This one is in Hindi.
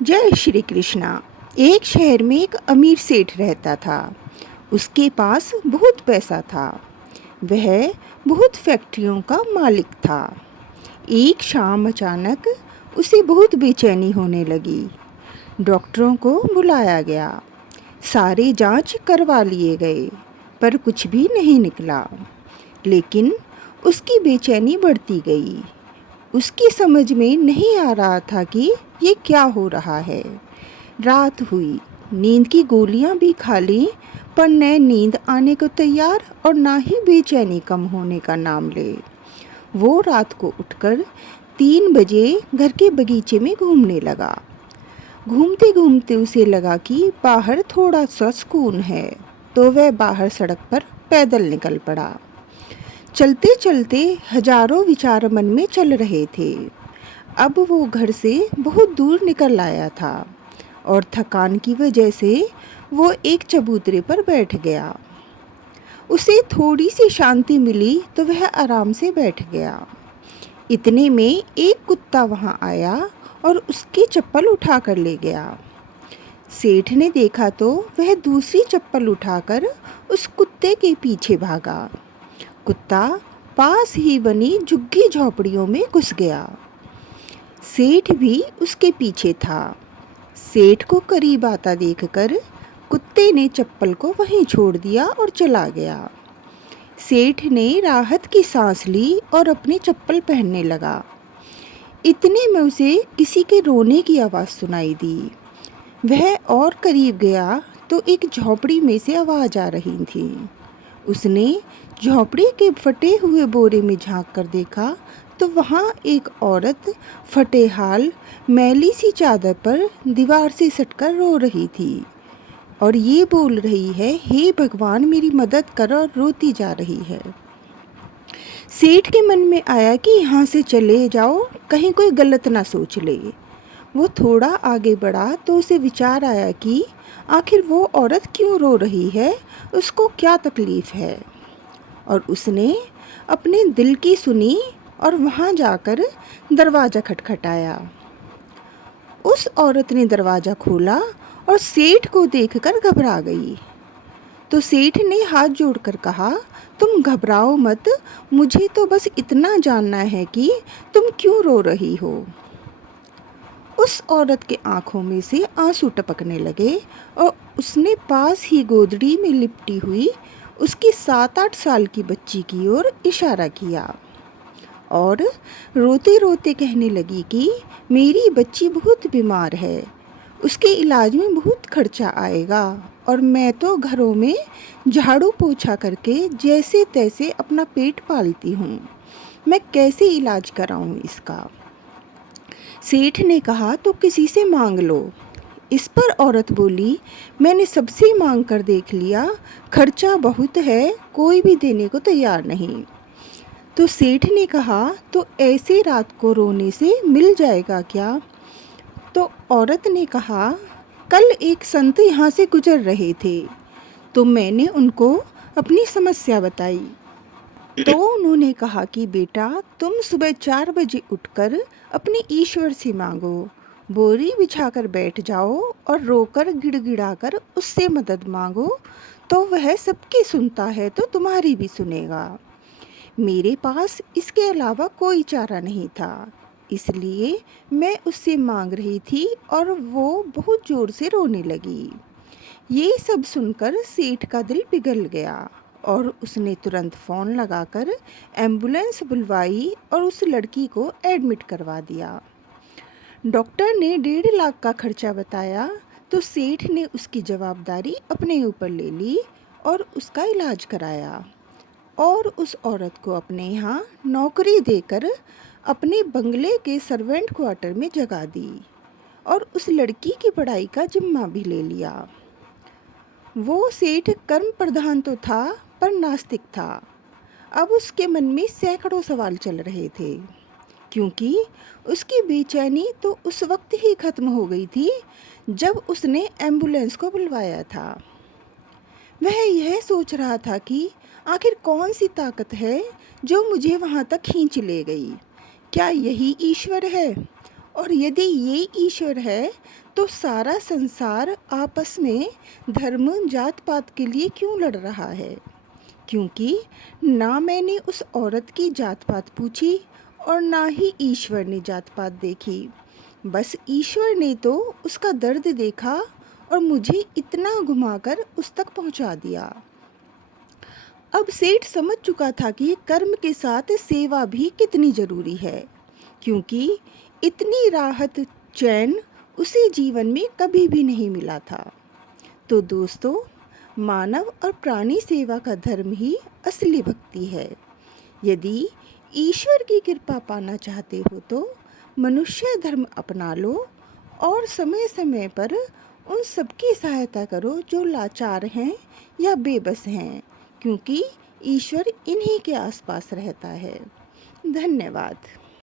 जय श्री कृष्णा। एक शहर में एक अमीर सेठ रहता था। उसके पास बहुत पैसा था। वह बहुत फैक्ट्रियों का मालिक था। एक शाम अचानक उसे बहुत बेचैनी होने लगी। डॉक्टरों को बुलाया गया। सारे जांच करवा लिए गए, पर कुछ भी नहीं निकला। लेकिन उसकी बेचैनी बढ़ती गई। उसकी समझ में नहीं आ रहा था कि ये क्या हो रहा है। रात हुई, नींद की गोलियां भी खा ली, पर न नींद आने को तैयार और ना ही बेचैनी कम होने का नाम ले। वो रात को उठकर 3 बजे घर के बगीचे में घूमने लगा। घूमते घूमते उसे लगा कि बाहर थोड़ा सा सुकून है, तो वह बाहर सड़क पर पैदल निकल पड़ा। चलते चलते हजारों विचार मन में चल रहे थे। अब वो घर से बहुत दूर निकल आया था और थकान की वजह से वो एक चबूतरे पर बैठ गया। उसे थोड़ी सी शांति मिली तो वह आराम से बैठ गया। इतने में एक कुत्ता वहां आया और उसकी चप्पल उठा कर ले गया। सेठ ने देखा तो वह दूसरी चप्पल उठाकर उस कुत्ते के पीछे भागा। कुत्ता पास ही बनी झुग्गी झोपड़ियों में घुस गया। सेठ भी उसके पीछे था। सेठ को करीब आता देखकर कुत्ते ने चप्पल को वहीं छोड़ दिया और चला गया। सेठ ने राहत की सांस ली और अपनी चप्पल पहनने लगा। इतने में उसे किसी के रोने की आवाज़ सुनाई दी। वह और करीब गया तो एक झोपड़ी में से आवाज़ आ रही थी। उसने झोपड़ी के फटे हुए बोरे में झांक कर देखा तो वहाँ एक औरत फटे हाल मैली सी चादर पर दीवार से सटकर रो रही थी और ये बोल रही है, हे भगवान मेरी मदद कर, और रोती जा रही है। सेठ के मन में आया कि यहाँ से चले जाओ, कहीं कोई गलत ना सोच ले। वो थोड़ा आगे बढ़ा तो उसे विचार आया कि आखिर वो औरत क्यों रो रही है, उसको क्या तकलीफ़ है। और उसने अपने दिल की सुनी और वहाँ जाकर दरवाज़ा खटखटाया। उस औरत ने दरवाज़ा खोला और सेठ को देखकर घबरा गई। तो सेठ ने हाथ जोड़कर कहा, तुम घबराओ मत, मुझे तो बस इतना जानना है कि तुम क्यों रो रही हो। उस औरत के आंखों में से आंसू टपकने लगे और उसने पास ही गोदड़ी में लिपटी हुई उसकी 7-8 साल की बच्ची की ओर इशारा किया और रोते रोते कहने लगी कि मेरी बच्ची बहुत बीमार है, उसके इलाज में बहुत खर्चा आएगा और मैं तो घरों में झाड़ू पोछा करके जैसे तैसे अपना पेट पालती हूँ, मैं कैसे इलाज कराऊँ इसका। सेठ ने कहा, तो किसी से मांग लो। इस पर औरत बोली, मैंने सबसे मांग कर देख लिया, खर्चा बहुत है, कोई भी देने को तैयार नहीं। तो सेठ ने कहा, तो ऐसे रात को रोने से मिल जाएगा क्या। तो औरत ने कहा, कल एक संत यहाँ से गुजर रहे थे, तो मैंने उनको अपनी समस्या बताई। तो उन्होंने कहा कि बेटा, तुम सुबह 4 बजे उठकर अपने ईश्वर से मांगो, बोरी बिछाकर बैठ जाओ और रोकर गिड़गिड़ाकर उससे मदद मांगो, तो वह सबकी सुनता है तो तुम्हारी भी सुनेगा। मेरे पास इसके अलावा कोई चारा नहीं था, इसलिए मैं उससे मांग रही थी और वो बहुत ज़ोर से रोने लगी। ये सब सुनकर सेठ का दिल पिघल गया और उसने तुरंत फ़ोन लगाकर एम्बुलेंस बुलवाई और उस लड़की को एडमिट करवा दिया। डॉक्टर ने 1.5 लाख का खर्चा बताया तो सेठ ने उसकी जवाबदारी अपने ऊपर ले ली और उसका इलाज कराया और उस औरत को अपने यहाँ नौकरी देकर अपने बंगले के सर्वेंट क्वार्टर में जगह दी और उस लड़की की पढ़ाई का जिम्मा भी ले लिया। वो सेठ कर्म प्रधान तो था पर नास्तिक था। अब उसके मन में सैकड़ों सवाल चल रहे थे, क्योंकि उसकी बेचैनी तो उस वक्त ही खत्म हो गई थी जब उसने एम्बुलेंस को बुलवाया था। वह यह सोच रहा था कि आखिर कौन सी ताकत है जो मुझे वहाँ तक खींच ले गई, क्या यही ईश्वर है और यदि ये ईश्वर है तो सारा संसार आपस में धर्म जात पात के लिए क्यों लड़ रहा है? क्योंकि ना मैंने उस औरत की जात पात पूछी और ना ही ईश्वर ने जात पात देखी। बस ईश्वर ने तो उसका दर्द देखा और मुझे इतना घुमाकर उस तक पहुंचा दिया। अब सेठ समझ चुका था कि कर्म के साथ सेवा भी कितनी जरूरी है, क्योंकि इतनी राहत चैन उसे जीवन में कभी भी नहीं मिला था। तो दोस्तों, मानव और प्राणी सेवा का धर्म ही असली भक्ति है। यदि ईश्वर की कृपा पाना चाहते हो तो मनुष्य धर्म अपना लो और समय समय पर उन सबकी सहायता करो जो लाचार हैं या बेबस हैं, क्योंकि ईश्वर इन्हीं के आसपास रहता है। धन्यवाद।